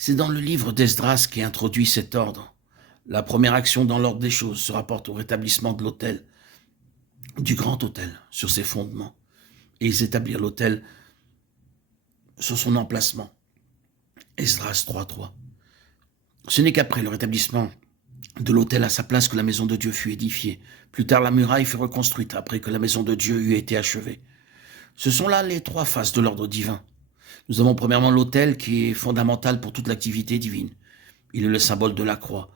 C'est dans le livre d'Esdras qu'est introduit cet ordre. La première action dans l'ordre des choses se rapporte au rétablissement de l'autel, du grand autel, sur ses fondements, et ils établirent l'autel sur son emplacement. Esdras 3.3. Ce n'est qu'après le rétablissement de l'autel à sa place que la maison de Dieu fut édifiée. Plus tard, la muraille fut reconstruite après que la maison de Dieu eut été achevée. Ce sont là les trois faces de l'ordre divin. Nous avons premièrement l'autel qui est fondamental pour toute l'activité divine. Il est le symbole de la croix.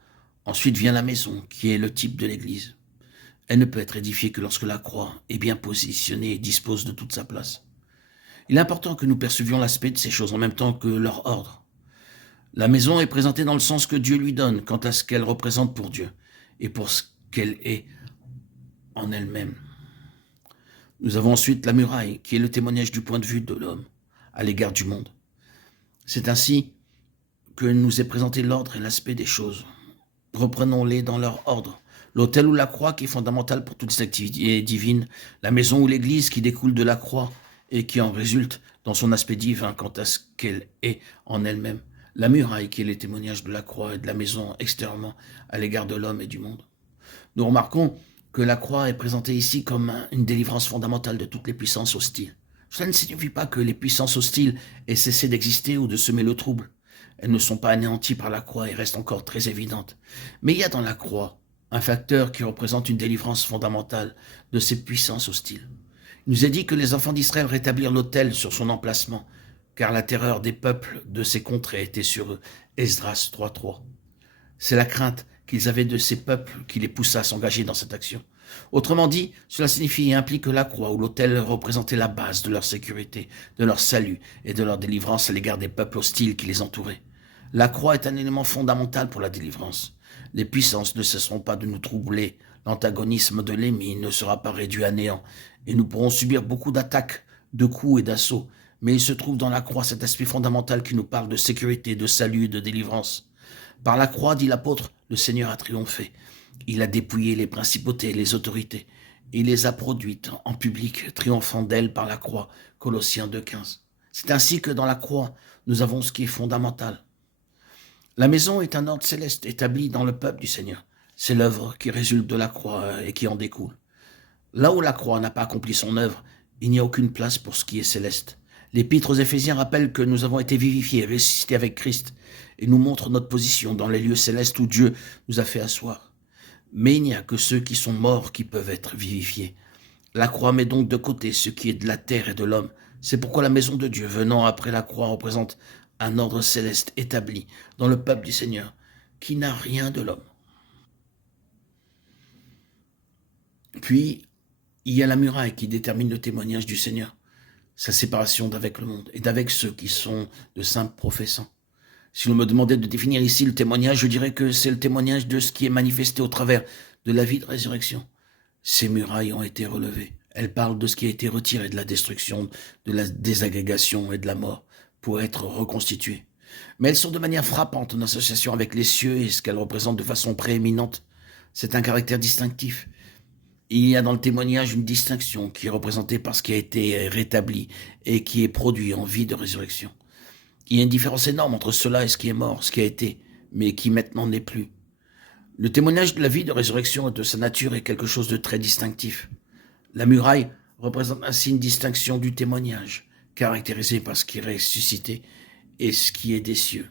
Ensuite vient la maison, qui est le type de l'Église. Elle ne peut être édifiée que lorsque la croix est bien positionnée et dispose de toute sa place. Il est important que nous percevions l'aspect de ces choses en même temps que leur ordre. La maison est présentée dans le sens que Dieu lui donne quant à ce qu'elle représente pour Dieu et pour ce qu'elle est en elle-même. Nous avons ensuite la muraille, qui est le témoignage du point de vue de l'homme à l'égard du monde. C'est ainsi que nous est présenté l'ordre et l'aspect des choses. Reprenons-les dans leur ordre. L'autel ou la croix qui est fondamental pour toutes les activités divines, la maison ou l'église qui découle de la croix et qui en résulte dans son aspect divin quant à ce qu'elle est en elle-même, la muraille qui est le témoignage de la croix et de la maison extérieurement à l'égard de l'homme et du monde. Nous remarquons que la croix est présentée ici comme une délivrance fondamentale de toutes les puissances hostiles. Cela ne signifie pas que les puissances hostiles aient cessé d'exister ou de semer le trouble. Elles ne sont pas anéanties par la croix et restent encore très évidentes. Mais il y a dans la croix un facteur qui représente une délivrance fondamentale de ces puissances hostiles. Il nous est dit que les enfants d'Israël rétablirent l'autel sur son emplacement, car la terreur des peuples de ces contrées était sur eux. Esdras 3.3. C'est la crainte qu'ils avaient de ces peuples qui les poussa à s'engager dans cette action. Autrement dit, cela signifie et implique que la croix ou l'autel représentait la base de leur sécurité, de leur salut et de leur délivrance à l'égard des peuples hostiles qui les entouraient. La croix est un élément fondamental pour la délivrance. Les puissances ne cesseront pas de nous troubler, l'antagonisme de l'ennemi ne sera pas réduit à néant, et nous pourrons subir beaucoup d'attaques, de coups et d'assauts, mais il se trouve dans la croix cet aspect fondamental qui nous parle de sécurité, de salut et de délivrance. Par la croix, dit l'apôtre, le Seigneur a triomphé. Il a dépouillé les principautés, les autorités. Il les a produites en public, triomphant d'elles par la croix. Colossiens 2.15. C'est ainsi que dans la croix, nous avons ce qui est fondamental. La maison est un ordre céleste établi dans le peuple du Seigneur. C'est l'œuvre qui résulte de la croix et qui en découle. Là où la croix n'a pas accompli son œuvre, il n'y a aucune place pour ce qui est céleste. L'Épître aux Éphésiens rappelle que nous avons été vivifiés, ressuscités avec Christ, et nous montre notre position dans les lieux célestes où Dieu nous a fait asseoir. Mais il n'y a que ceux qui sont morts qui peuvent être vivifiés. La croix met donc de côté ce qui est de la terre et de l'homme. C'est pourquoi la maison de Dieu, venant après la croix, représente un ordre céleste établi dans le peuple du Seigneur, qui n'a rien de l'homme. Puis, il y a la muraille qui détermine le témoignage du Seigneur, sa séparation d'avec le monde et d'avec ceux qui sont de simples professants. Si l'on me demandait de définir ici le témoignage, je dirais que c'est le témoignage de ce qui est manifesté au travers de la vie de résurrection. Ces murailles ont été relevées. Elles parlent de ce qui a été retiré de la destruction, de la désagrégation et de la mort pour être reconstituées. Mais elles sont de manière frappante en association avec les cieux et ce qu'elles représentent de façon prééminente. C'est un caractère distinctif. Il y a dans le témoignage une distinction qui est représentée par ce qui a été rétabli et qui est produit en vie de résurrection. Il y a une différence énorme entre cela et ce qui est mort, ce qui a été, mais qui maintenant n'est plus. Le témoignage de la vie de résurrection et de sa nature est quelque chose de très distinctif. La muraille représente ainsi une distinction du témoignage, caractérisée par ce qui est ressuscité et ce qui est des cieux.